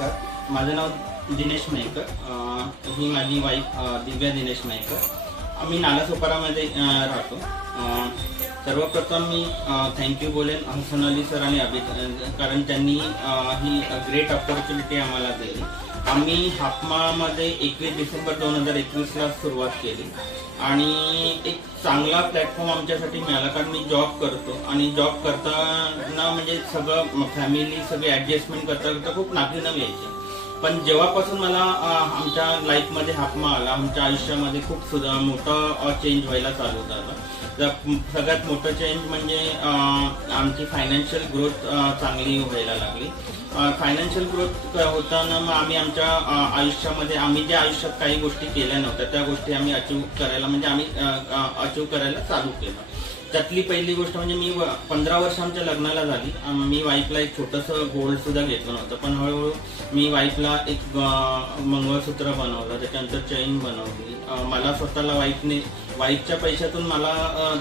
नमस्कार, माझं नाव दिनेश मयेकर. ही माझी वाईफ दिव्या दिनेश मयेकर. आम्ही नालासोपारामध्ये राहतो. सर्वप्रथम मी थँक्यू बोलेन हसन अली सर आणि अभित, कारण त्यांनी ही ग्रेट ऑपॉर्च्युनिटी आम्हाला दिली. आम्ही हापमामध्ये 21 डिसेंबर 2021ला सुरुवात केली आणि एक चांगला प्लॅटफॉर्म आमच्यासाठी मिळाला, कारण मी जॉब करतो आणि जॉब करताना म्हणजे सगळं फॅमिली सगळे ॲडजस्टमेंट करता करता खूप नाकीनऊ यायचे. पण जेव्हापासून मला आमच्या लाईफमध्ये हापमा आला, आमच्या आयुष्यामध्ये खूप मोठा चेंज व्हायला चालू झाला. सगळ्यात मोठं चेंज म्हणजे आमची फायनान्शियल ग्रोथ चांगली व्हायला लागली. फायनान्शियल ग्रोथ होताना मग आम्ही आमच्या आयुष्यामध्ये आम्ही ज्या आयुष्यात काही गोष्टी केल्या नव्हत्या त्या गोष्टी आम्ही अचीव करायला चालू केलं. त्यातली पहिली गोष्ट म्हणजे मी 15 वर्ष आमच्या लग्नाला झाली. मी वाईफला एक छोटंसं गोल्ड सुद्धा घेतलं नव्हतं, पण हळूहळू मी वाईफला एक मंगळसूत्र बनवलं, त्याच्यानंतर चेन बनवली. मला स्वतःला वाईफच्या पैशातून मला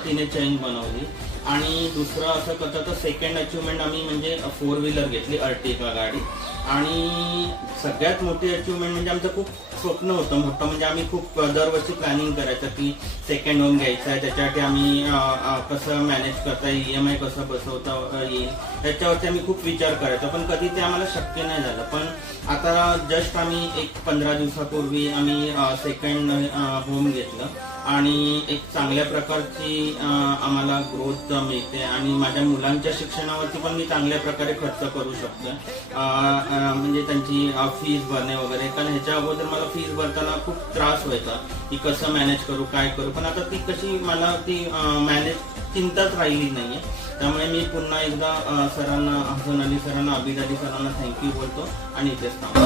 तिने चेन बनवली. आणि दुसरं असं करता तर सेकंड अचिव्हमेंट आम्ही म्हणजे 4 व्हीलर घेतली, अर्टिगा गाडी. आणि सगळ्यात मोठी अचिव्हमेंट म्हणजे आमचं खूप स्वप्न होतं मोठं, म्हणजे आम्ही खूप दरवर्षी प्लॅनिंग करायचं की सेकंड होम घ्यायचं आहे, त्याच्यासाठी आम्ही कसं मॅनेज करता येईल, EMI कसं बसवता येईल त्याच्यावरती आम्ही खूप विचार करायचो, पण कधी ते आम्हाला शक्य नाही झालं. पण आता जस्ट आम्ही एक 15 दिवसापूर्वी आम्ही सेकंड होम घेतलं आणि एक चांगल्या प्रकारची आम्हाला ग्रोथ मिळते आणि माझ्या मुलांच्या शिक्षणावरती पण मी चांगल्या प्रकारे खर्च करू शकतो. म्हणजे त्यांची फीस भरणे वगैरे, कारण ह्याच्या अगोदर मला फीस भरताना खूप त्रास व्हायचा की कसं मॅनेज करू, काय करू, पण आता ती कशी मला ती मॅनेज चिंताच राहिली नाहीये. त्यामुळे मी पुन्हा एकदा सरांना, हसन अली सरांना, अभिद अली सरांना थँक्यू बोलतो आणि इथेच थांबतो.